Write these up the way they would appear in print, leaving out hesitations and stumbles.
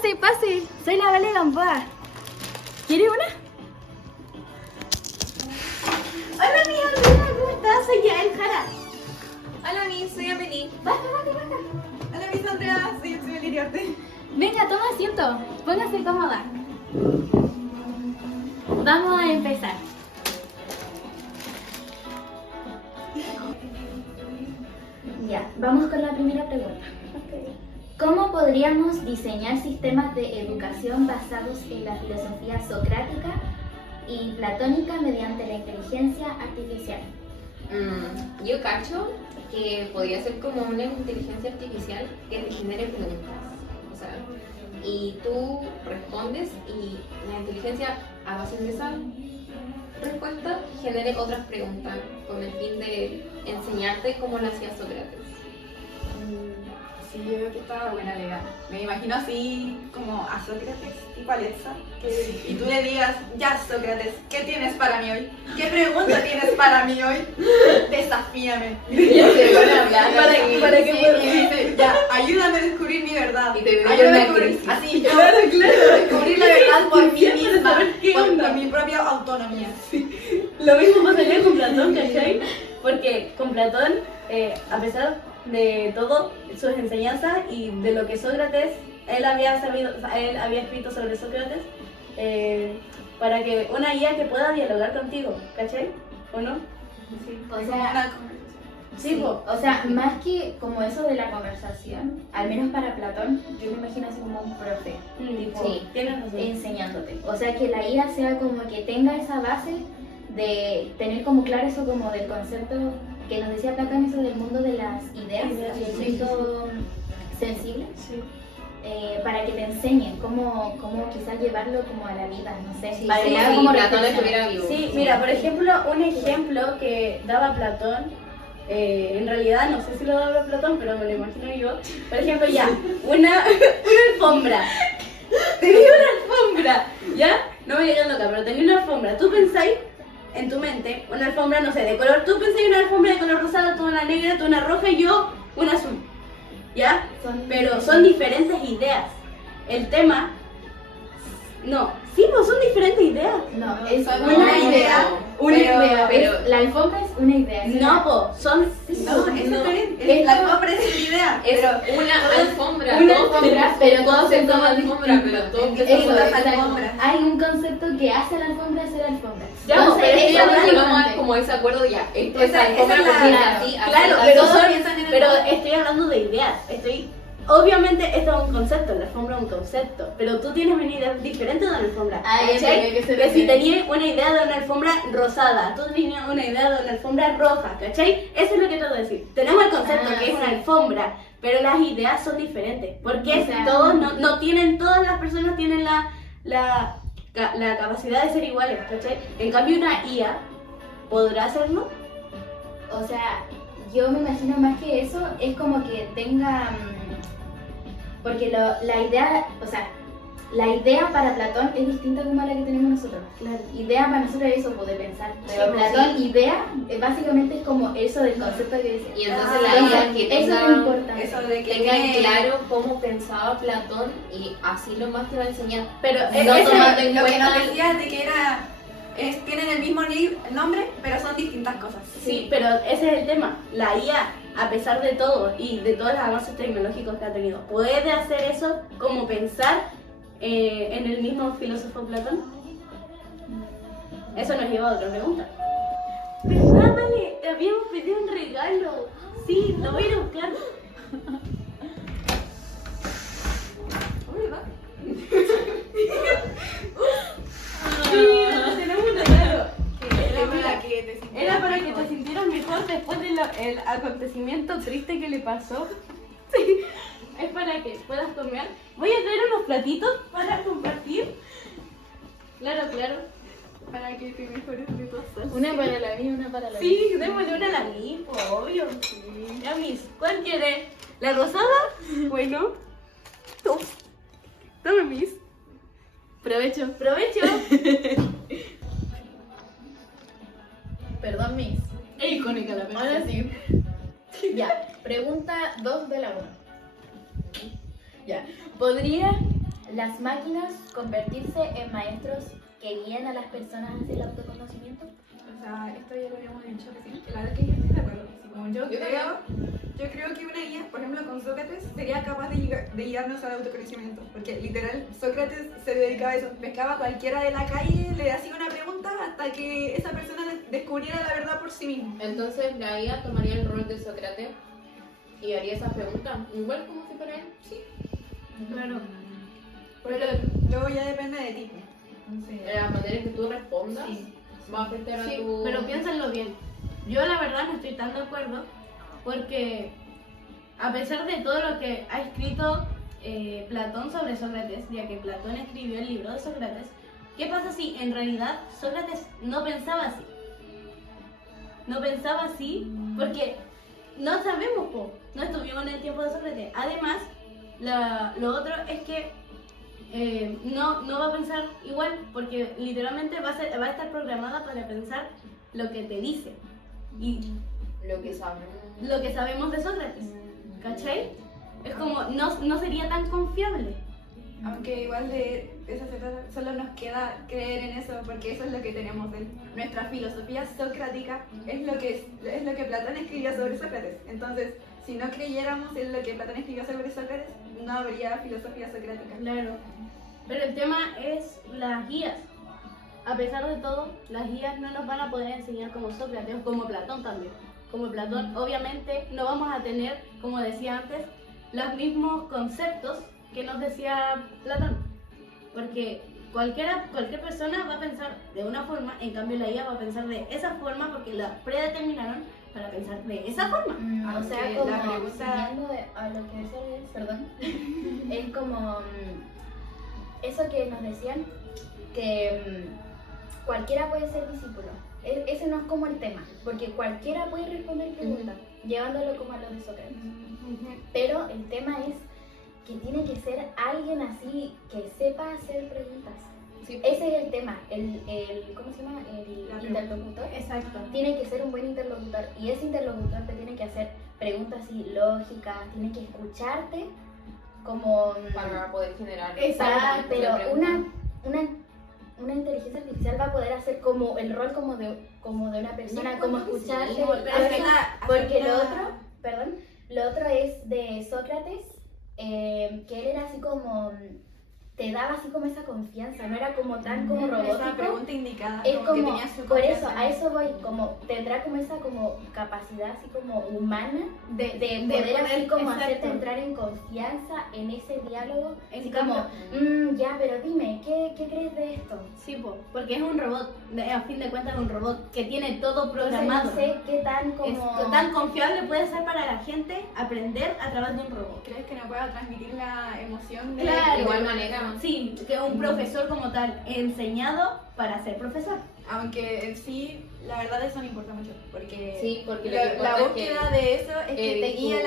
Pase, pase. Soy la Vale Gamboa. ¿Quieres una? Hola, mi amiga, ¿cómo estás? Soy Yael Jara. Hola, Miss, soy Amelie. Baja. Hola, Miss Andrea, soy Isabel Iriarte. Venga, toma asiento. Póngase cómoda. Vamos a empezar. Ya, vamos con la primera pregunta. ¿Cómo podríamos diseñar sistemas de educación basados en la filosofía socrática y platónica mediante la inteligencia artificial? Yo cacho que podría ser como una inteligencia artificial que te genere preguntas. O sea, y tú respondes y la inteligencia, a base de esa respuesta, genere otras preguntas con el fin de enseñarte cómo lo hacía Sócrates. Sí, yo creo que estaba buena la idea. Me imagino así como a Sócrates, tipo Alexa, y tú le digas, ya Sócrates, ¿qué tienes para mí hoy? ¿Qué pregunta tienes para mí hoy? Desafíame. ¿Para qué puedo? Y dice, ya, ayúdame a descubrir mi verdad. Y te viene Ayúdame a una descubrir, crisis. así yo descubrir la verdad por mí misma, por mi propia autonomía. Lo mismo pasaría con Platón, ¿cachai? Porque con Platón, a pesar de todo, sus enseñanzas y de lo que Sócrates, él había escrito sobre Sócrates, para que una IA que pueda dialogar contigo, ¿cachai? ¿O no? O Como sea, una Sí, po. o sea, más que como eso de la conversación, al menos para Platón, yo me imagino así como un profe, tipo, Sí, tienes razón. enseñándote. O sea, que la IA sea como que tenga esa base de tener como claro eso como del concepto que nos decía Platón, eso del mundo de las ideas, Sí, el mundo sensible, Sí. para que te enseñen cómo quizás llevarlo como a la vida, no sé, Sí, para sí, que haga sí, como Platón reflexión. estuviera vivo. Sí, mira, por ejemplo, un ejemplo que daba Platón, en realidad no sé si lo daba Platón, pero me lo imagino yo. Por ejemplo, ya, una alfombra. Tenía una alfombra, ¿ya? No me digan loca, pero tenía una alfombra. Tú pensáis en tu mente una alfombra, no sé, de color. Tú pensáis una alfombra de color rosada, tú una negra, tú una roja y yo una azul, ¿ya? Pero son diferentes ideas. El tema... No, sí, no, son diferentes ideas. No, es Son una idea. Una idea, pero- La alfombra es una idea. es No, po, son... No, es No. diferente. La alfombra es mi idea. Es Pero una alfombra, una todos alfombra, pero todos todos pensamos pensamos alfombra, pero todos Eso, pensamos las exacto. alfombras. Hay un concepto que hace la alfombra ser alfombra. Ya, Entonces, pero eso ella es no lo llegamos importante. como ese acuerdo ya. Esto es Esa alfombra es la- porque claro, así, Claro, así, pero, todos son, piensan en el pero fondo. estoy hablando de ideas. Obviamente esto es un concepto, la alfombra es un concepto, pero tú tienes una idea diferente de una alfombra. Ah, ya ¿cachai? sé, que se Que si refiere. tenías una idea de una alfombra rosada, tú tenías una idea de una alfombra roja, ¿cachai? Eso es lo que trato de decir. Tenemos el concepto Ah, que es sí. una alfombra, pero las ideas son diferentes. Porque O sea, todos no tienen, todas las personas tienen la capacidad de ser iguales, ¿cachai? En cambio una IA podrá hacerlo. O sea, yo me imagino más que eso es como que tenga. Porque la idea, o sea, la idea para Platón es distinta como a la que tenemos nosotros. La idea para nosotros es eso, poder pensar. Pero Sí, Platón, sí. idea, básicamente es como eso del concepto que dice. Y entonces Ah, la idea Entonces, que eso es lo tenga, importante. Eso de que tenga tiene- claro cómo pensaba Platón y así lo más te va a enseñar. Pero No ese- tomando en Lo que cuenta- nos decías de que tienen el mismo nombre, pero son distintas cosas. Sí, pero ese es el tema. La IA, a pesar de todo y de todos los avances tecnológicos que ha tenido, ¿puede hacer eso como pensar en el mismo filósofo Platón? Eso nos lleva a otra pregunta. ¿Verdad, Vale? Te habíamos pedido un regalo. Sí, lo voy a ir a buscar. Sí, tenemos un regalo. Era para que te sintieras mejor después del acontecimiento triste que le pasó. Sí, es para que puedas comer. Voy a traer unos platitos para compartir. Claro, claro. Para que te mejores de cosas. Una para la mía, una para la mía. Sí, démosle una a la mí, pues, obvio. Ya, Miss, ¿cuál quiere? ¿La rosada? Bueno. Toma, Miss. Provecho. ¡Provecho! Perdón, Miss. Es icónica la Ahora persona. sí. Ya, pregunta 2 de la 1. Ya, ¿podría las máquinas convertirse en maestros que guían a las personas hacia el autoconocimiento. O sea, esto ya lo habíamos dicho recién, que la verdad que yo estoy de acuerdo. Así como yo creo que una guía, por ejemplo con Sócrates, sería capaz de guiarnos al autoconocimiento. Porque literal, Sócrates se dedicaba a eso. Pescaba a cualquiera de la calle, le hacía una pregunta hasta que esa persona descubriera la verdad por sí mismo. Entonces la IA tomaría el rol de Sócrates y haría esas preguntas, igual como si fuera él. Sí. Claro. Pero luego ya depende de ti. Entonces, La manera en que tú respondas sí. va a afectar a Sí, tu... pero piénsenlo bien. Yo la verdad no estoy tan de acuerdo porque a pesar de todo lo que ha escrito Platón sobre Sócrates, ya que Platón escribió el libro de Sócrates, ¿qué pasa si en realidad Sócrates no pensaba así? No pensaba así porque no sabemos, no estuvimos en el tiempo de Sócrates. Además, lo otro es que no va a pensar igual porque literalmente va a estar programada para pensar lo que te dice y Lo que sabemos. lo que sabemos de Sócrates, ¿cachai? Es como, no sería tan confiable. Aunque igual de eso se trata, solo nos queda creer en eso porque eso es lo que tenemos de él. Nuestra filosofía socrática es lo que Platón escribió sobre Sócrates. Entonces, si no creyéramos en lo que Platón escribió sobre Sócrates, no habría filosofía socrática. Claro. Pero el tema es las guías. A pesar de todo, las guías no nos van a poder enseñar como Sócrates o como Platón también. Como Platón, obviamente, no vamos a tener, como decía antes, los mismos conceptos que nos decía Platón. Porque cualquier persona va a pensar de una forma, en cambio la IA va a pensar de esa forma porque la predeterminaron para pensar de esa forma. O sea, Aunque como la pregunta- siguiendo a lo que decía perdón, es como eso que nos decían, que cualquiera puede ser discípulo. Ese no es como el tema, porque cualquiera puede responder preguntas, llevándolo como a lo de Sócrates. Pero el tema es que tiene que ser alguien así que sepa hacer preguntas. Sí. Ese es el tema, ¿cómo se llama? El interlocutor. Exacto. Tiene que ser un buen interlocutor y ese interlocutor te tiene que hacer preguntas así lógicas, tiene que escucharte como... Para poder generar... Exacto, pero la pregunta. una inteligencia artificial va a poder hacer como el rol como de una persona, como escucharte, Sí, porque lo otro es de Sócrates, que él era así como, te daba así como esa confianza, no era como tan como Esa robótico. pregunta indicada. Es que como, tenía su por eso, confianza. a eso voy, como tendrá como esa como capacidad así como humana de poder así como exacto. hacerte entrar en confianza en ese diálogo, En así cambio- como, ya, pero dime, ¿qué crees de esto? Sí, porque es un robot, a fin de cuentas es un robot que tiene todo Entonces programado. no sé qué tan como... Es tan confiable puede ser para la gente aprender a través de un robot. ¿Crees que no pueda transmitir la emoción de Claro. De igual manera. Sí, que un profesor como tal, enseñado para ser profesor. Aunque en sí, la verdad eso no importa mucho, porque, Sí, porque lo la que importa es búsqueda de eso es que te guía el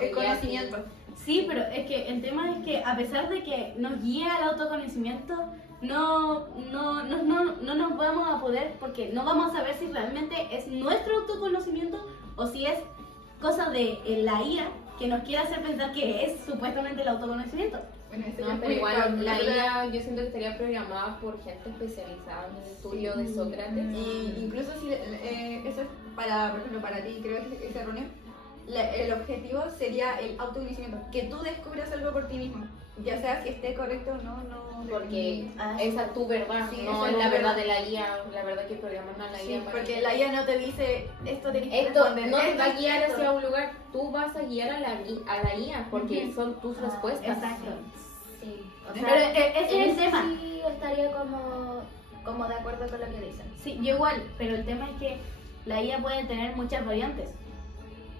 guía conocimiento. Sí, pero es que el tema es que a pesar de que nos guíe al autoconocimiento, no nos vamos a poder, porque no vamos a saber si realmente es nuestro autoconocimiento o si es cosa de la IA que nos quiere hacer pensar que es supuestamente el autoconocimiento. Bueno, ese No, ya pero fue igual cuando la nosotros- IA yo siento que estaría programada por gente especializada en el estudio de Sócrates. Y incluso si eso es para, por ejemplo, para ti, creo que es erróneo. El objetivo sería el autoconocimiento, que tú descubras algo por ti mismo, ya sea si esté correcto o no. Porque Ah, esa es tu verdad, Sí, no esa es es la la verdad verdad. de la IA, la verdad que programan a la Sí, IA para porque que- la IA no te dice esto tenés que Esto responder. no te esto va a es guiar esto. hacia un lugar, tú vas a guiar a la IA porque Ujú. son tus respuestas. Exacto. Sí, o Pero sea, ese es el eso tema. sí estaría como de acuerdo con lo que dicen. Sí, yo igual, pero el tema es que la IA puede tener muchas variantes.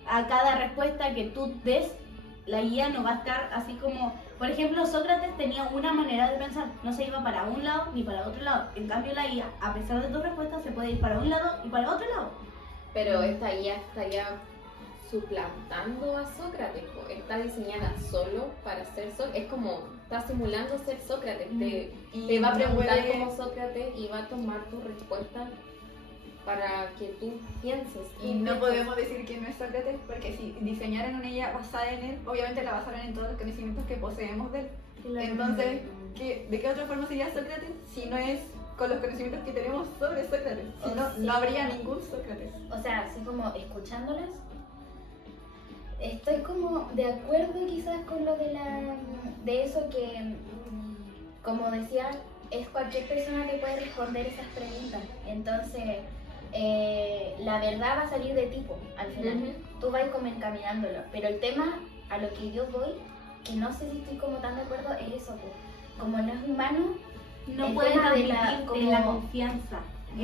A cada respuesta que tú des, la IA no va a estar así como... Por ejemplo, Sócrates tenía una manera de pensar, no se iba para un lado ni para otro lado. En cambio, la IA, a pesar de tus respuestas, se puede ir para un lado y para otro lado. Pero esta IA estaría suplantando a Sócrates, po. Está diseñada solo para ser Sócrates, es como, está simulando ser Sócrates, Y te va a no preguntar puede- como Sócrates y va a tomar tu respuesta para que tú pienses. Y no podemos decir que no es Sócrates porque si diseñaran una IA basada en él, obviamente la basaron en todos los conocimientos que poseemos de él. Entonces, ¿de qué otra forma sería Sócrates si no es con los conocimientos que tenemos sobre Sócrates? Si no, no habría ningún Sócrates. O sea, así como escuchándolas, estoy como de acuerdo quizás con lo de eso que, como decía, es cualquier persona que puede responder esas preguntas. Entonces, la verdad va a salir de tipo al final. Tú vas como encaminándolo. Pero el tema a lo que yo voy, que no sé si estoy como tan de acuerdo, es eso. Como no es humano, No el pueden tema de transmitirte la confianza.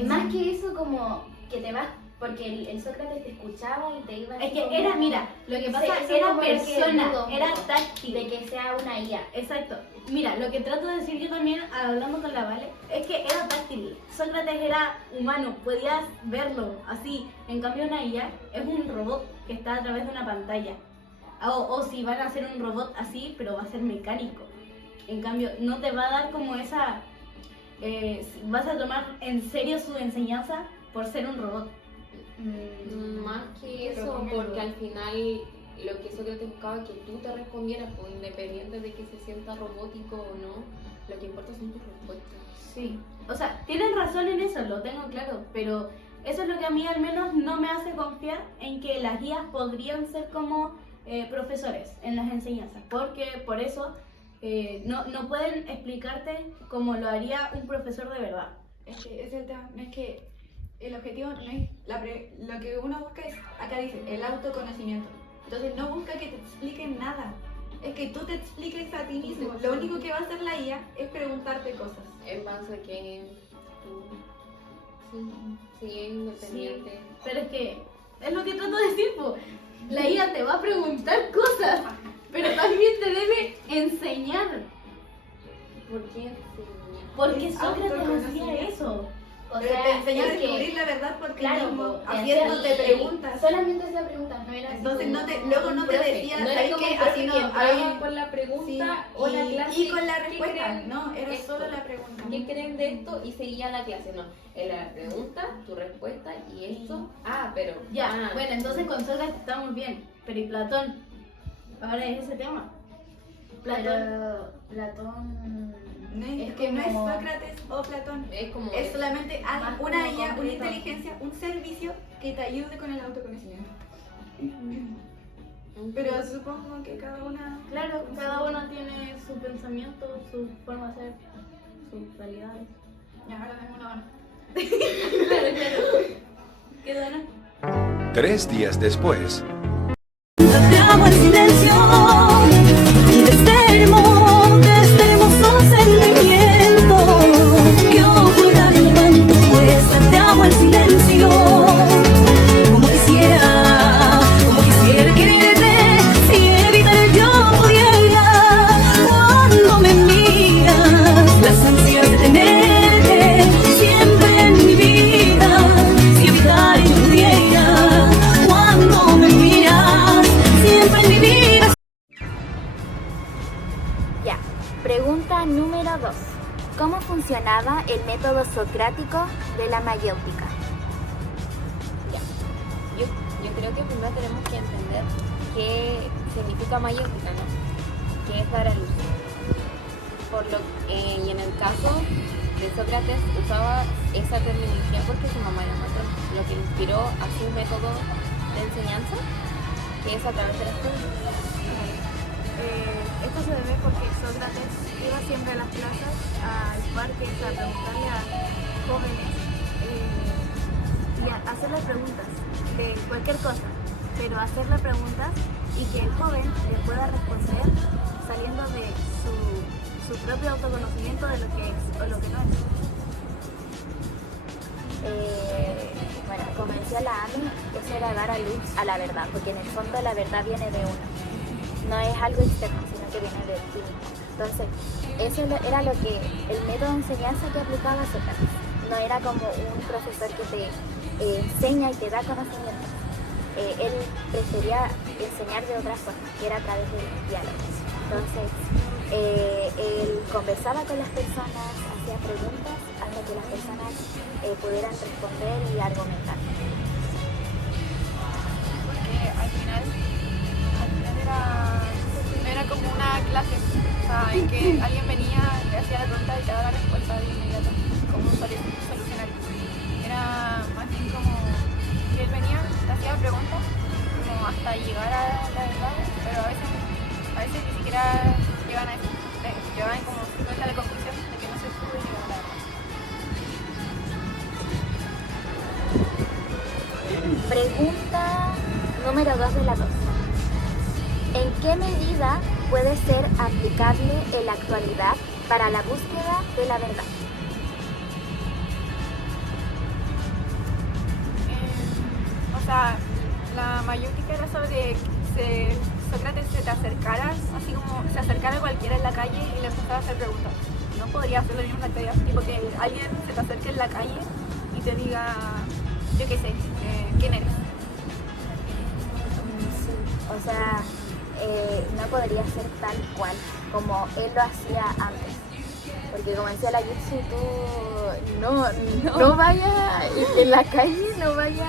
más que eso, como que te vas, porque el Sócrates te escuchaba y te iba Es que como- era, mira, lo que pasa Eso era como lo que persona, dudo un era poco, táctil. de que sea una IA. Exacto. Mira, lo que trato de decir yo también, hablando con la Vale, es que era táctil. Sócrates era humano, podías verlo así. En cambio, una IA es un robot que está a través de una pantalla. O si van a hacer un robot así, pero va a ser mecánico. En cambio, no te va a dar como esa... vas a tomar en serio su enseñanza por ser un robot. Más que Pero eso, con el porque robot. al final lo que Sócrates buscaba es que tú te respondieras, pues, independiente de que se sienta robótico o no, lo que importa son tus respuestas. Sí. O sea, tienen razón en eso, lo tengo claro, pero eso es lo que a mí al menos no me hace confiar en que las guías podrían ser como profesores en las enseñanzas, porque por eso no pueden explicarte como lo haría un profesor de verdad. Es que ese es el tema, no es que el objetivo no es lo que uno busca es, acá dice, el autoconocimiento. Entonces no busca que te expliquen nada, es que tú te expliques a ti mismo. Lo único que va a hacer la IA es preguntarte cosas. En base a que tú sí, es independiente. Pero es que es lo que trato de decir, po. La IA te va a preguntar cosas, pero también te debe enseñar. ¿Por qué enseñar? Porque Es Sócrates hacía autoconocimiento. eso. O Pero sea, te enseña a es que- descubrir la verdad por ti claro, mismo, po, te haciéndote hacía- preguntas. Solamente hacía preguntas, no era así Entonces como- luego no un te profe. decía, No era ¿sabes como qué? un profe Así no, que entraba hay- con la pregunta o la y, clase. y con la ¿qué respuesta, creen? no, era Esto. solo la pregunta. ¿Qué creen de esto? Y seguía la clase, no. Era la pregunta, tu respuesta y esto. Pero. Ya, bueno, entonces con Sócrates estamos bien. Pero ¿y Platón? Ahora es ese tema. Platón. Pero Platón No es, es que no es como- Sócrates o Platón. Es como. Es solamente Más una como IA, una concreto. inteligencia, un servicio que te ayude con el autoconocimiento. Pero supongo que cada una... Claro, cada uno tiene su pensamiento, su forma de ser, sus realidades. Ya, ahora dame una hora. ¿Qué dona? 3 días después. Te amo en silencio, desde este hermoso sentimiento que oculta mi manto, pues te amo en silencio, como quisiera quererte, si evitar yo pudiera, cuando me miras, las ansias de tenerte, siempre en mi vida, si evitar yo pudiera, cuando me miras, siempre en mi vida. Ya, pregunta número 2. ¿Cómo funcionaba el método socrático de la mayéutica? Yo creo que primero tenemos que entender qué significa mayéutica, ¿no? Que es dar a luz. Y en el caso de Sócrates usaba esa terminología porque su mamá era matrona, lo que inspiró a su método de enseñanza, que es a través de la escuela. Esto se debe porque Sócrates iba siempre a las plazas, al parque, a preguntarle a jóvenes y a hacerle preguntas de cualquier cosa, pero hacerle preguntas y que el joven le pueda responder saliendo de su propio autoconocimiento de lo que es o lo que no es. Bueno, como decía la Ami, eso era dar a luz a la verdad, porque en el fondo la verdad viene de uno. No es algo externo, sino que viene de ti mismo. Entonces, eso era lo que, el método de enseñanza que aplicaba Sócrates. No era como un profesor que te enseña y te da conocimiento. Él prefería enseñar de otra forma, que era a través del diálogo. Entonces, él conversaba con las personas, hacía preguntas, para que las personas pudieran responder y argumentar. Porque al final era como una clase, o sea, en que alguien venía, le hacía la pregunta y te daba la respuesta de inmediato, como un solucionario. Era más bien como que él venía, te hacía preguntas, como hasta llegar a la verdad, pero a veces ni siquiera llegan a eso, llegaban como simplemente a la conclusión de que no se pudo llegar a la verdad. Pregunta número 2 de la 2. ¿En qué medida puede ser aplicable en la actualidad para la búsqueda de la verdad? O sea, la mayéutica era sobre que Sócrates se te acercara, así como se acercara a cualquiera en la calle y le empezara a hacer preguntas. No podría hacer lo mismo en la actualidad, tipo que alguien se te acerque en la calle y te diga, yo qué sé, ¿quién eres? Sí, o sea, no podría ser tal cual como él lo hacía antes. Porque como decía la Jutsu, tú no vayas en la calle, no vayas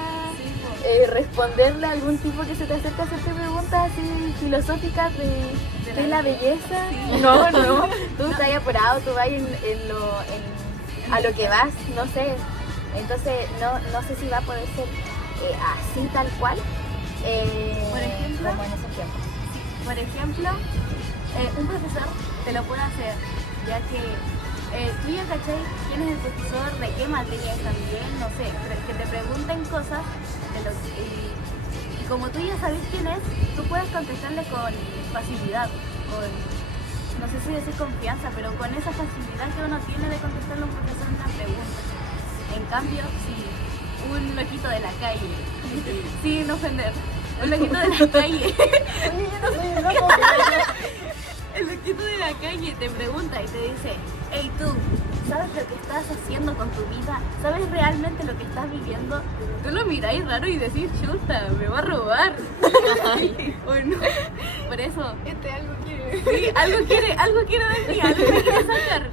responderle a algún tipo que se te acerque a hacerte preguntas así filosóficas de la belleza. No, tú estás apurado, tú vas a lo que vas, no sé. Entonces no sé si va a poder ser así tal cual Por ejemplo, como en esos tiempos. Por ejemplo, un profesor te lo puede hacer, ya que tú ya cachai quién es el profesor, de qué materias también, no sé, que te pregunten cosas y como tú ya sabes quién es, tú puedes contestarle con facilidad, no sé si decir confianza, pero con esa facilidad que uno tiene de contestarle a un profesor una pregunta. En cambio, si un loquito de la calle, sin ofender, un loquito de la calle, el loquito de la calle te pregunta y te dice, hey tú, ¿sabes lo que estás haciendo con tu vida? ¿Sabes realmente lo que estás viviendo? Tú lo miráis raro y decís, chuta, me va a robar. ¿O no? Por eso, Algo quiere. sí, algo quiere de mí, algo me quiere sacar.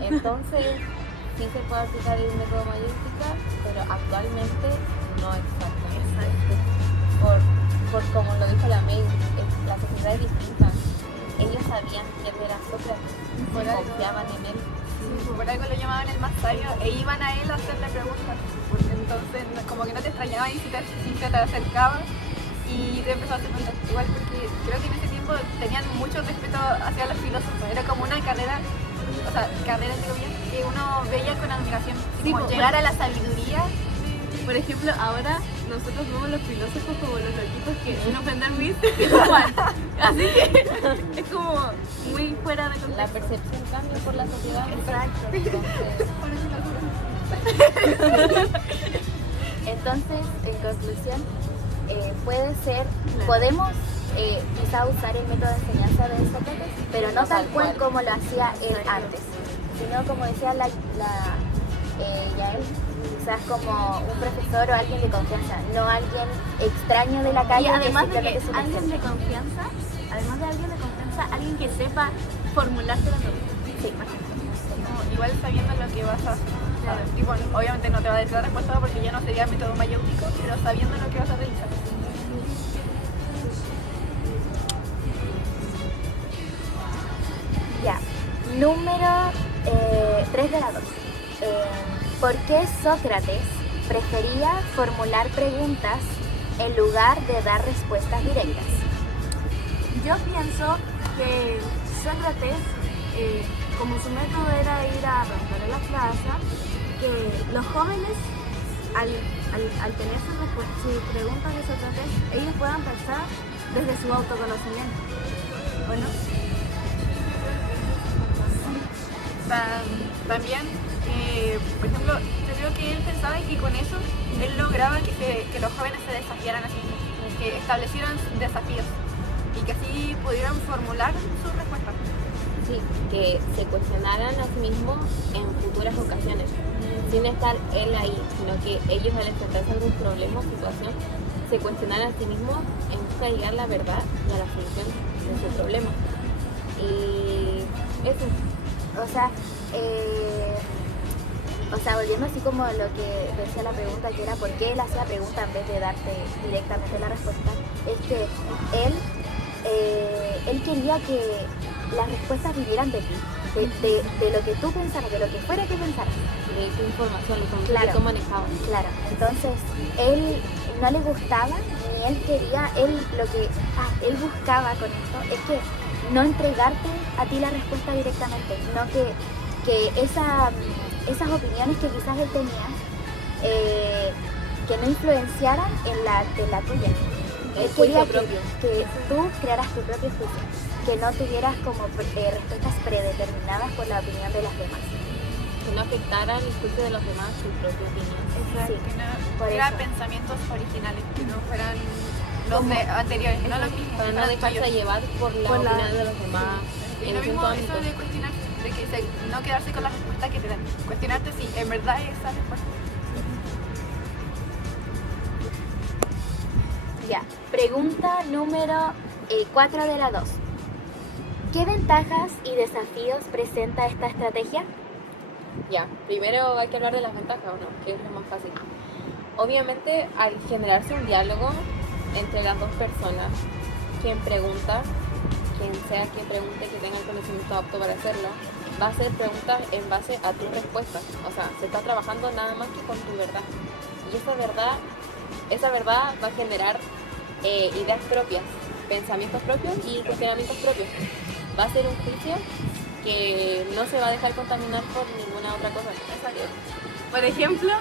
Entonces, sí se puede aplicar el método mayéutica, pero actualmente no exactamente. Por como lo dijo la May, la sociedad es distinta. Ellos sabían quién era Sócrates, confiaban en él. Sí, por algo lo llamaban el más sabio e iban a él a hacerle preguntas, porque entonces como que no te extrañaban y si se te acercaban y te empezó a hacer preguntas. Igual porque creo que en ese tiempo tenían mucho respeto hacia los filósofos, era como una carrera, o sea, carrera digo bien, que uno veía con admiración, Sí, como pues, llegar a la sabiduría. Por ejemplo, ahora nosotros vemos los filósofos como los loquitos que sin ofender viste que toman. Así que es como muy fuera de La contexto. percepción cambia por la sociedad. Exacto. Entonces, en conclusión, puede ser, podemos quizá usar el método de enseñanza de Sócrates, pero no tal cual como lo hacía él antes, sino como decía Yael, quizás como un profesor o alguien de confianza, no alguien extraño de la calle. Y además de que simplemente se alguien de presenta. confianza, alguien que sepa formularte la pregunta. Sí. Como igual sabiendo lo que vas a hacer. Claro. Tipo, obviamente no te va a decir la respuesta porque ya no sería método mayéutico, pero sabiendo lo que vas a realizar. Ya, número 3 de la 2. ¿Por qué Sócrates prefería formular preguntas en lugar de dar respuestas directas? Yo pienso que Sócrates, como su método era ir a preguntar en la plaza, que los jóvenes, al tener sus preguntas de Sócrates, ellos puedan pensar desde su autoconocimiento. ¿O no? También, por ejemplo, yo creo que él pensaba que con eso él lograba que los jóvenes se desafiaran a sí mismos, que establecieran desafíos y que así pudieran formular sus respuestas. Sí, que se cuestionaran a sí mismos en futuras ocasiones, sin estar él ahí, sino que ellos al enfrentarse a algún problema o situación, se cuestionaran a sí mismos en busca de llegar a la verdad y a la solución de su problema. Y eso. O sea, o sea, volviendo así como lo que decía la pregunta, que era por qué él hacía pregunta en vez de darte directamente la respuesta, es que él quería que las respuestas vinieran de ti, de lo que tú pensaras, de lo que fuera que pensaras. De tu información, Claro. de cómo manejabas. Claro, entonces él no le gustaba, ni él quería, lo que él buscaba con esto es que no entregarte a ti la respuesta directamente, sino que esas opiniones que quizás él tenía, que no influenciaran en la tuya. Él quería que tú crearas tu propio juicio, que no tuvieras como respuestas predeterminadas por la opinión de las demás. Que no afectaran el juicio de los demás, su propia opinión. Exacto, Sí, que no por eran eso. pensamientos originales, que no fueran los anteriores, no los mismos. Para no fueran dejarse tuyos. llevar por la Por la- opinión de los demás. Y en lo ese mismo ámbito. eso de cuestionar, de que no quedarse con la respuesta que te dan. Cuestionarte si en verdad es esa respuesta. Ya, pregunta número 4 de la 2. ¿Qué ventajas y desafíos presenta esta estrategia? Ya, primero hay que hablar de las ventajas, ¿o no? Que es lo más fácil. Obviamente, al generarse un diálogo entre las dos personas, quien pregunta, quien sea quien pregunte, que tenga el conocimiento apto para hacerlo, va a hacer preguntas en base a tus respuestas. O sea, se está trabajando nada más que con tu verdad. Y esa verdad va a generar ideas propias, pensamientos propios y cuestionamientos propios. Va a ser un juicio que no se va a dejar contaminar por ninguna otra cosa. Por ejemplo,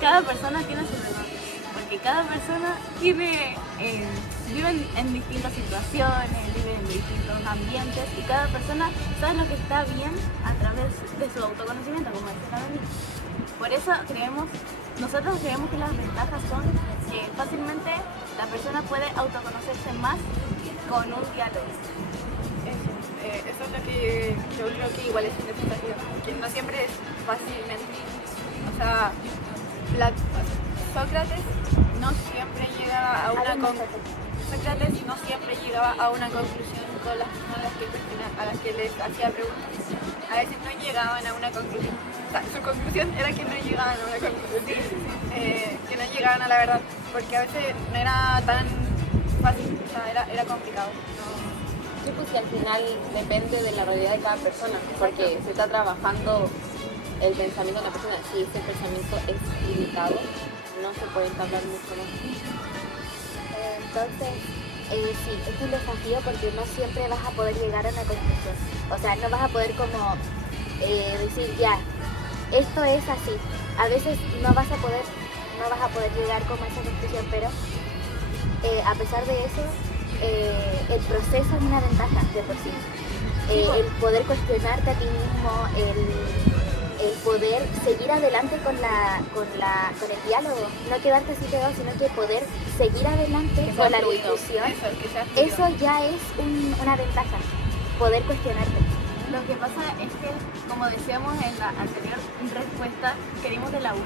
cada persona tiene su verdad, porque cada persona vive en distintas situaciones, vive en distintos ambientes y cada persona sabe lo que está bien a través de su autoconocimiento, como decía Carolina. Por eso nosotros creemos que las ventajas son que fácilmente la persona puede autoconocerse más con un diálogo. Eso es lo que yo creo que igual es necesario, que no siempre es fácilmente. O sea, Sócrates no siempre llegaba a una conclusión con las personas a las que les hacía preguntas. A veces no llegaban a una conclusión. O sea, su conclusión era que no llegaban a una conclusión, que no llegaban a la verdad, porque a veces no era tan fácil, o sea, era complicado. Sí, pues que al final depende de la realidad de cada persona, porque se está trabajando el pensamiento de la persona. Si ese pensamiento es limitado, no se puede entablar mucho más. Entonces, sí, es un desafío porque no siempre vas a poder llegar a una conclusión. O sea, no vas a poder como decir, ya, esto es así. A veces no vas a poder llegar como a esa conclusión, pero a pesar de eso, el proceso es una ventaja de por sí. El poder cuestionarte a ti mismo, el poder seguir adelante con el diálogo, no quedarte así pegado, sino que poder seguir adelante con la discusión. Eso ya es una ventaja, poder cuestionarte. Lo que pasa es que, como decíamos en la anterior respuesta que dimos de la 1,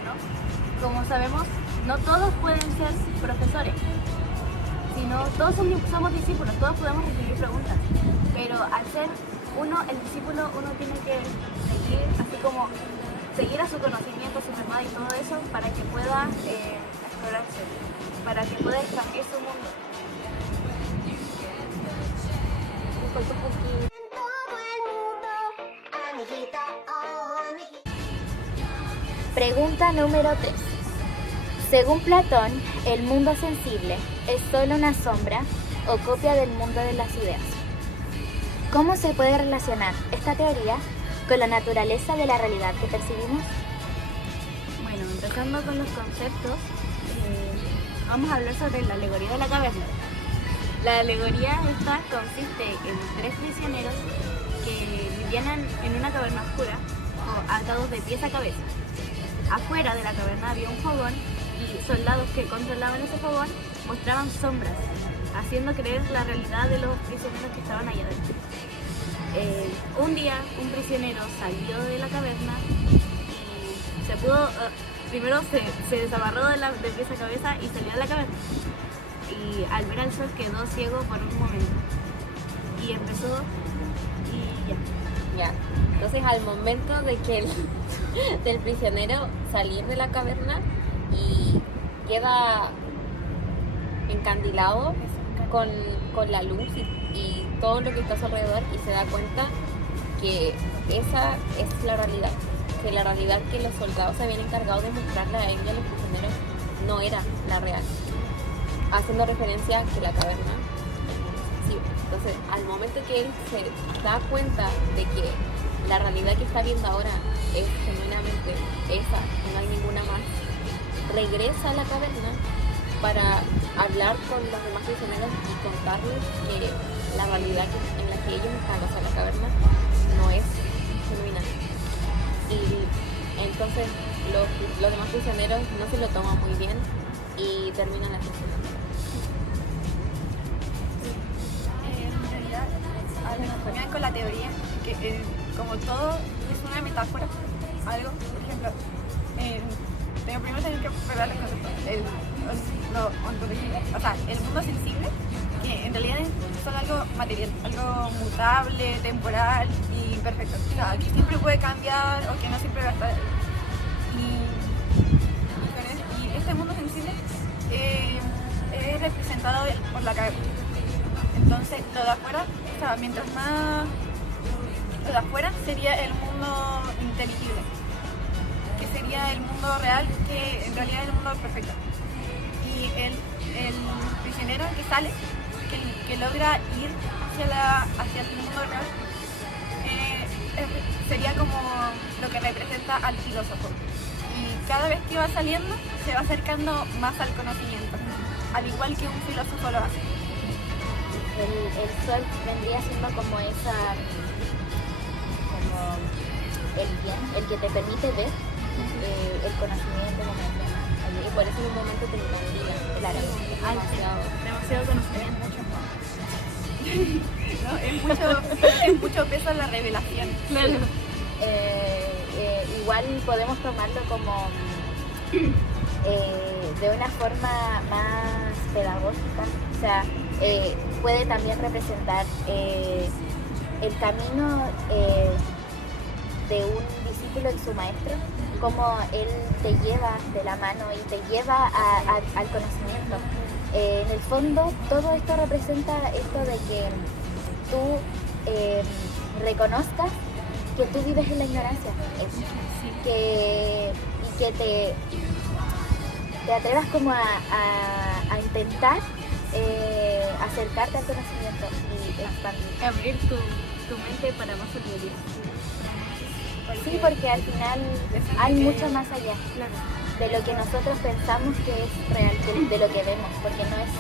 como sabemos, no todos pueden ser profesores, sino todos somos discípulos, todos podemos recibir preguntas, pero al ser el discípulo, uno tiene que seguir a su conocimiento, a su verdad y todo eso para que pueda explorarse, para que pueda expandir su mundo. Pregunta número 3. Según Platón, el mundo sensible es solo una sombra o copia del mundo de las ideas. ¿Cómo se puede relacionar esta teoría con la naturaleza de la realidad que percibimos? Bueno, empezando con los conceptos, vamos a hablar sobre la alegoría de la caverna. La alegoría esta consiste en 3 prisioneros que vivían en una caverna oscura o atados de pies a cabeza. Afuera de la caverna había un fogón y soldados que controlaban ese fogón mostraban sombras, haciendo creer la realidad de los prisioneros que estaban allá adentro. Un día un prisionero salió de la caverna y se pudo, primero se desamarró de pies a cabeza y salió de la caverna. Y al ver al sol quedó ciego por un momento. Y empezó y ya. Ya. Entonces, al momento de que del prisionero salir de la caverna y queda encandilado con la luz y todo lo que está a su alrededor y se da cuenta que esa es la realidad, que la realidad que los soldados se habían encargado de mostrarle a él y a los prisioneros no era la real, haciendo referencia a que la caverna sí. Entonces, al momento que él se da cuenta de que la realidad que está viendo ahora es genuinamente esa, no hay ninguna más, regresa a la caverna para hablar con los demás prisioneros y contarles que la realidad en la que ellos están, o sea, la caverna, no es genuina. Y entonces los demás prisioneros no se lo toman muy bien y terminan asesinando. En realidad, también con la teoría, que como todo es una metáfora, algo, por ejemplo, primero tengo que probar los conceptos. O sea, el mundo sensible, que en realidad es solo algo material, algo mutable, temporal y imperfecto. O sea, que siempre puede cambiar o que no siempre va a estar. Y este mundo sensible es representado por la cabeza. Entonces, lo de afuera, o sea, mientras más. Lo de afuera sería el mundo inteligible, que sería el mundo real, que en realidad es el mundo perfecto. Y el prisionero que sale, que logra ir hacia el mundo real, sería como lo que representa al filósofo. Y cada vez que va saliendo, se va acercando más al conocimiento, al igual que un filósofo lo hace. El sol vendría siendo como esa, como el bien, el que te permite ver el conocimiento, como mencionas. Y por eso en un momento te encandila, claro, Demasiado conocimiento. ¿No? Es mucho peso en la revelación. Claro. Igual podemos tomarlo como de una forma más pedagógica, o sea, puede también representar el camino de un discípulo y su maestro, como él te lleva de la mano y te lleva al conocimiento. En el fondo, todo esto representa esto de que tú reconozcas que tú vives en la ignorancia y que te atrevas como a intentar acercarte al conocimiento y expandir. Abrir tu mente para más sabiduría. Sí, porque al final hay mucho más allá de lo que nosotros pensamos que es real, de lo que vemos, porque no es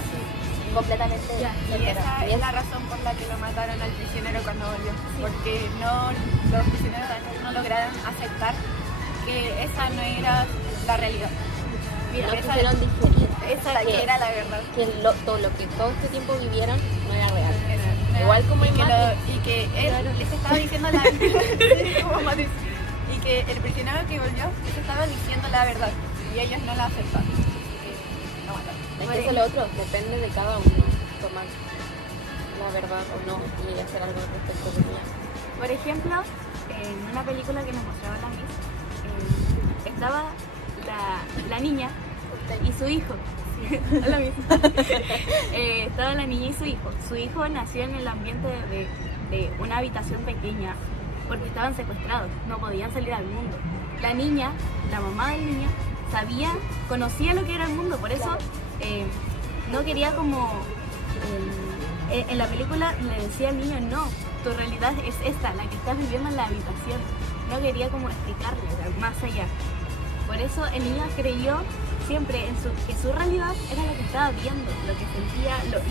completamente Y esa es la razón por la que lo mataron al prisionero cuando volvió, porque los prisioneros no lograron aceptar que esa no era la realidad. No esa quisieron digerir que era la verdad. que todo lo que todo este tiempo vivieron no era real. Esa- Igual como y en que, Matrix. y que él les estaba diciendo la como Matrix. Y que el prisionero que volvió les estaba diciendo la verdad y ellos no la aceptaron. Lo mataron. Es que eso es lo otro, depende de cada uno tomar la verdad o no y hacer algo respecto de ella. Por ejemplo, en una película que nos mostraba la Miss, estaba la niña y su hijo. Hola, Miss. Estaba la niña y su hijo. Su hijo nació en el ambiente de una habitación pequeña porque estaban secuestrados, no podían salir al mundo. La niña, la mamá del niño, conocía lo que era el mundo, por eso no quería como... en la película le decía al niño, no, tu realidad es esta, la que estás viviendo en la habitación. No quería como explicarle más allá. Por eso el niño creyó siempre que su realidad era lo que estaba viendo, lo que sentía, lo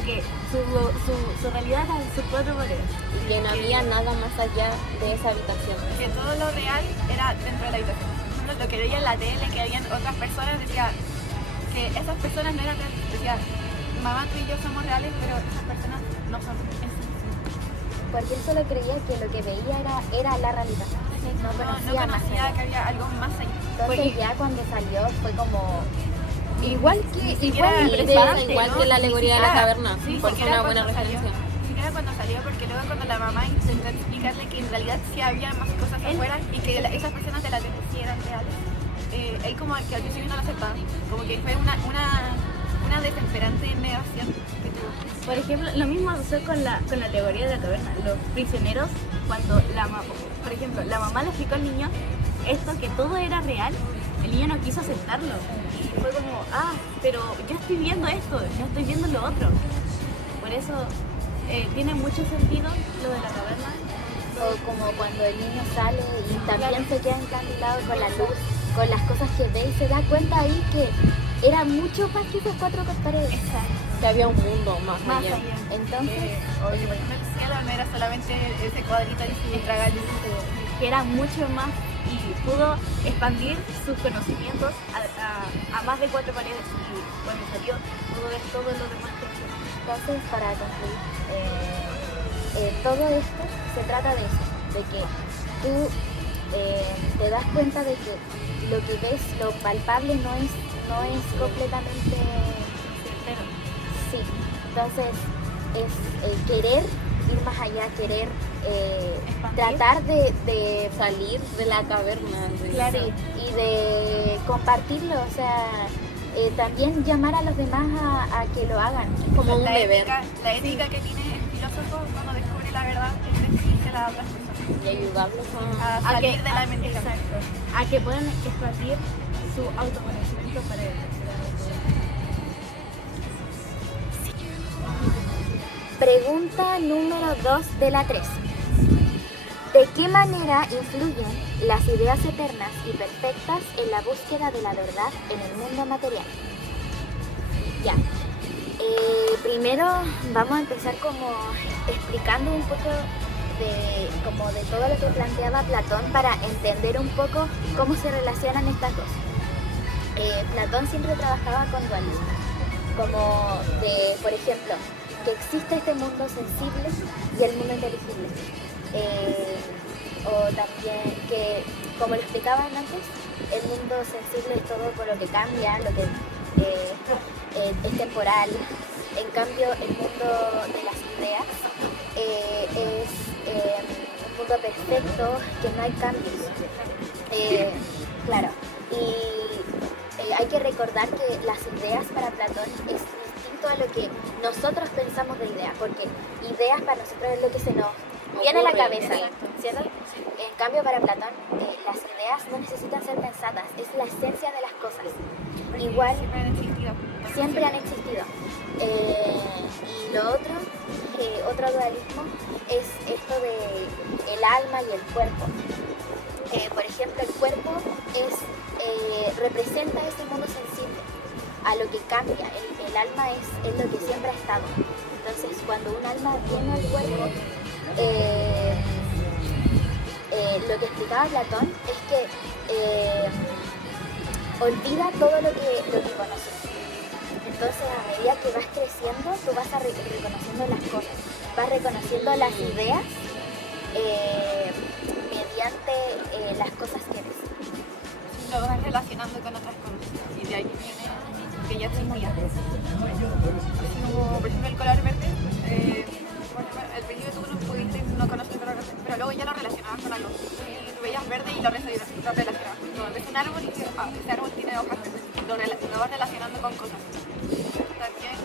que su realidad era sus cuatro paredes. Y que no había nada más allá de esa habitación. Que todo lo real era dentro de la habitación. Lo que veía en la tele, que habían otras personas, decía que esas personas no eran reales. Decía, mamá, tú y yo somos reales, pero esas personas no son. Porque él solo creía que lo que veía era la realidad. No conocía más conocía allá. que había algo más allá. Entonces ya cuando salió fue como... Igual que siquiera igual, interesante, igual ¿no? que la alegoría de la caverna, Sí, por eso siquiera una buena cuando salió. referencia. Ni siquiera cuando salió porque luego cuando la mamá intentó explicarle que en realidad sí había más cosas afuera y que esas personas de la tele sí eran reales, él como que al principio no lo aceptaba, como que fue una desesperante negación que tuvo. Por ejemplo, lo mismo pasó con la teoría de la caverna. Los prisioneros, cuando por ejemplo, la mamá le explicó al niño esto, que todo era real, el niño no quiso aceptarlo. Y fue como, pero yo estoy viendo esto, no estoy viendo lo otro. Por eso tiene mucho sentido lo de la caverna. O como cuando el niño sale y también se queda encandilado con la luz, con las cosas que ve y se da cuenta ahí que era mucho más que esas 4 paredes. Que había un mundo más allá. Entonces, Oye, por ejemplo, el cielo no era solamente ese cuadrito y tragar luz. Que era mucho más y pudo expandir sus conocimientos a más de 4 paredes. Y cuando salió, pudo ver todo lo demás que hacía. entonces para concluir, todo esto se trata de eso, de que tú te das cuenta de que lo que ves, lo palpable no es completamente certero. Sí, entonces es querer ir más allá, querer tratar de Salir de la caverna. claro, y de compartirlo, o sea, también llamar a los demás a que lo hagan. Como un La deber. la ética que tiene el filósofo cuando descubre la verdad es de exigirse a las otras personas. Y ayudarlos A salir de la mentira. Exacto. A que puedan expandir su autoconocimiento para el Pregunta número 2 de la 3. ¿De qué manera influyen las ideas eternas y perfectas en la búsqueda de la verdad en el mundo material? Ya. Primero vamos a empezar como explicando un poco de todo lo que planteaba Platón para entender un poco cómo se relacionan estas dos. Platón siempre trabajaba con dualismo, como de, por ejemplo, que existe este mundo sensible y el mundo inteligible. O también que, como lo explicaban antes, el mundo sensible es todo por lo que cambia, lo que es temporal. En cambio, el mundo de las ideas es un mundo perfecto, que no hay cambios. Claro, y hay que recordar que las ideas para Platón es distinto a lo que nosotros pensamos de ideas, porque ideas para nosotros es lo que se nos viene a la cabeza, ¿cierto? En cambio, para Platón, las ideas no necesitan ser pensadas, es la esencia de las cosas. Igual, Siempre han existido. siempre han existido. Y lo otro dualismo es esto de el alma y el cuerpo. Por ejemplo, el cuerpo representa ese mundo sensible, a lo que cambia. El alma es lo que siempre ha estado. Entonces, cuando un alma viene al cuerpo, lo que explicaba Platón es que olvida todo lo que conoces. Entonces, a medida que vas creciendo, tú vas reconociendo las cosas, vas reconociendo las ideas mediante las cosas que ves. Lo vas relacionando con otras cosas. Y de ahí viene que ya existía. Así como, por ejemplo, el color verde. Al principio tú no conoces el color verde, pero luego ya lo relacionabas con algo. Y tú veías verde y lo relacionabas. Cuando ves un árbol y dices, ese árbol tiene hojas verdes. Lo vas relacionando con cosas. También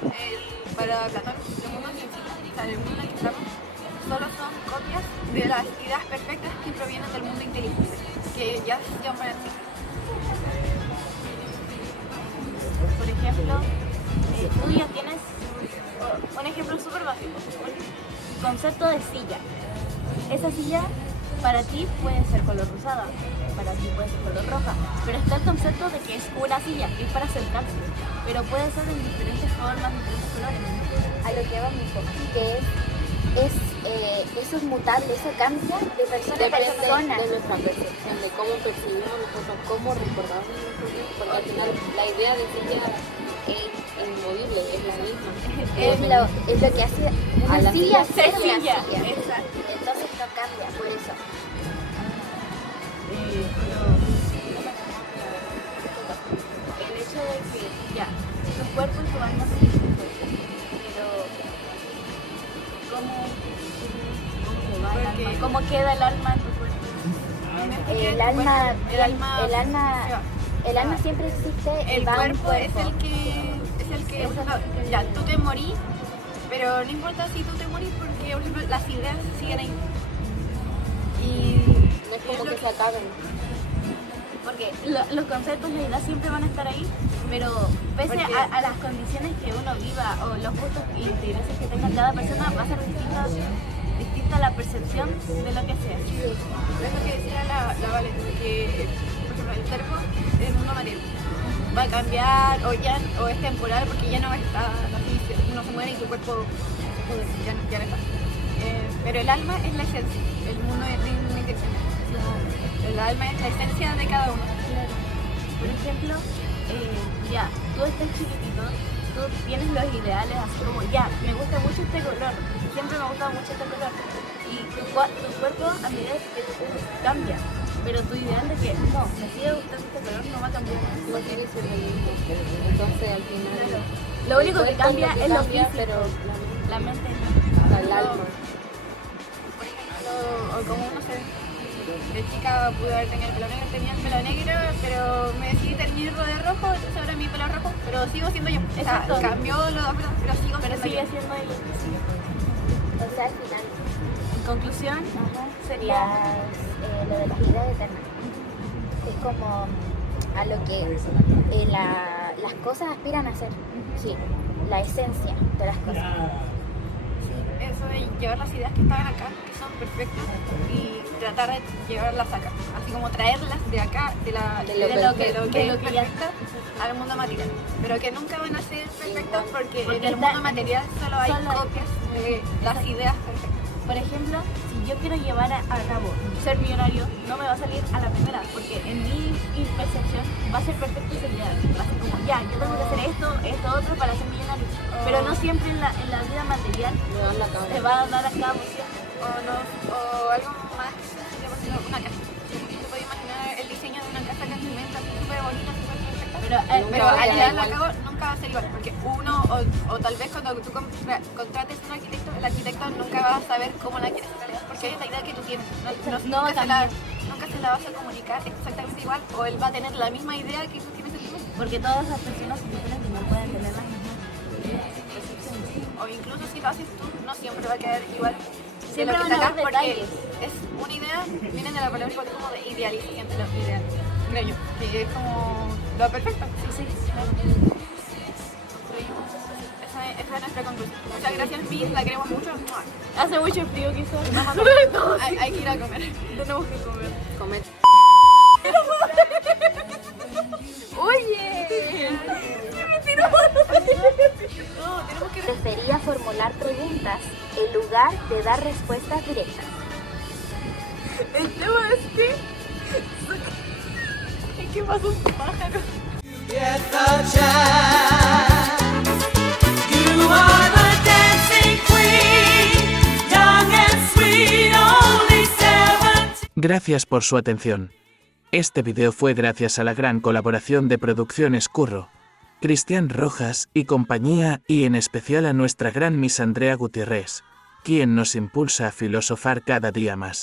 para Platón, el mundo sensible, o sea, el mundo en el que estamos, solo son copias de las ideas perfectas que provienen del mundo inteligible, que ya para sí. Por ejemplo, tú ya tienes un ejemplo súper básico, un concepto de silla. Esa silla para ti puede ser color rosada, para ti puede ser color roja, pero está el concepto de que es una silla, que es para sentarse, pero puede ser en diferentes formas, diferentes colores. A lo que vamos, que eso es mutable, eso cambia de persona a Depende persona. de nuestra percepción, de cómo percibimos nosotros, cómo recordamos nosotros, porque al final la idea de silla es inmovible, es la misma. Es lo que hace A una la silla silla, ser una silla. silla. Entonces no cambia, por eso. El hecho de que ya, tu cuerpo y tu alma sí, pero porque ¿Cómo queda el alma en tu cuerpo? El alma, el alma, el alma, se va. el alma siempre existe y El va a un cuerpo es cuerpo. el que, por ejemplo, ya, tú te morís, pero no importa si tú te morís porque, por ejemplo, las ideas siguen ahí. Y No es como que se acaben. Porque los conceptos, la idea siempre van a estar ahí, pero pese Porque- a las condiciones que uno viva o los gustos y intereses que tenga cada persona, va a ser distinta la percepción de lo que sea. es lo que decía la Vale, que, por ejemplo, el cuerpo es mundo material. Va a cambiar o es temporal porque ya no está, así, uno se muere y tu cuerpo ya no está. Pero el alma es la esencia, el mundo es unidireccional. El alma es la esencia de cada uno. Por ejemplo, ya, tú estás chiquitito, tú tienes los ideales así como, ya, me gusta mucho este color, siempre me ha gustado mucho este color. Y tu cuerpo a medida que tú cambia, pero tu ideal de que no, me sigue gustando este color no va a cambiar. No tiene que ser lo mismo. Entonces al final. Lo único que cuerpo cambia es lo cambia, físico, pero la mente no. el alma. Por ejemplo, o como no sé, de chica pude haber tenido el pelo negro, tenía el pelo negro, pero me decidí teñirlo de rojo, entonces ahora mi pelo es rojo, pero sigo siendo yo. O sea, Exacto. cambió pero sigo Pero siendo sigue yo. siendo ella. O sea, al final, En conclusión, sería lo de las vidas eternas. Es como a lo que las cosas aspiran a ser. Sí, la esencia de las cosas. Eso de llevar las ideas que estaban acá, que son perfectas, y tratar de llevarlas acá. Así como traerlas de acá, de lo que es perfecto, al mundo material. Pero que nunca van a ser perfectas porque en el mundo material solo hay copias de las ideas perfectas. por ejemplo, si yo quiero llevar a cabo ser millonario, no me va a salir a la primera, porque en mi percepción va a ser perfecto ese día. Va a ser como, ya, yo tengo que hacer esto, otro para ser millonario. Pero no siempre en la vida material Me dan la cabeza. se va a dar a cabo, ¿cierto? O algo más sencillo, por ejemplo, una casa. Te puedes imaginar el diseño de una casa que en tu mente así súper bonita, súper perfecta. Pero va a al quedar llevarlo a igual. cabo nunca va a ser igual, porque uno, o tal vez cuando tú contrates a un arquitecto, el arquitecto nunca va a saber cómo la quieres en realidad, porque es la idea que tú tienes. No va a cambiar. Nunca se la vas a comunicar exactamente igual, o él va a tener la misma idea que tú tienes en tu mente. Porque todas las personas son diferentes y no pueden tener las mismas percepciones. O incluso si lo haces tú, no siempre va a quedar igual. de Siempre lo que van a sacas, haber porque detalles. es una idea, viene de la palabra igual como de idealización de lo ideal, creo yo, que es como lo perfecto. Sí. Esa es nuestra conclusión. Muchas gracias, Miss, la queremos mucho. Hace mucho frío quizás. Hay que ir a comer. Tenemos que comer. Comer. Prefería formular preguntas en lugar de dar respuestas directas. El tema es que... ¿Qué pasó un pájaro? Get the chance. You are the dancing queen, young and sweet, only 17. Gracias por su atención. Este video fue gracias a la gran colaboración de Producciones Curro, Cristian Rojas y compañía, y en especial a nuestra gran Miss Andrea Gutiérrez, quien nos impulsa a filosofar cada día más.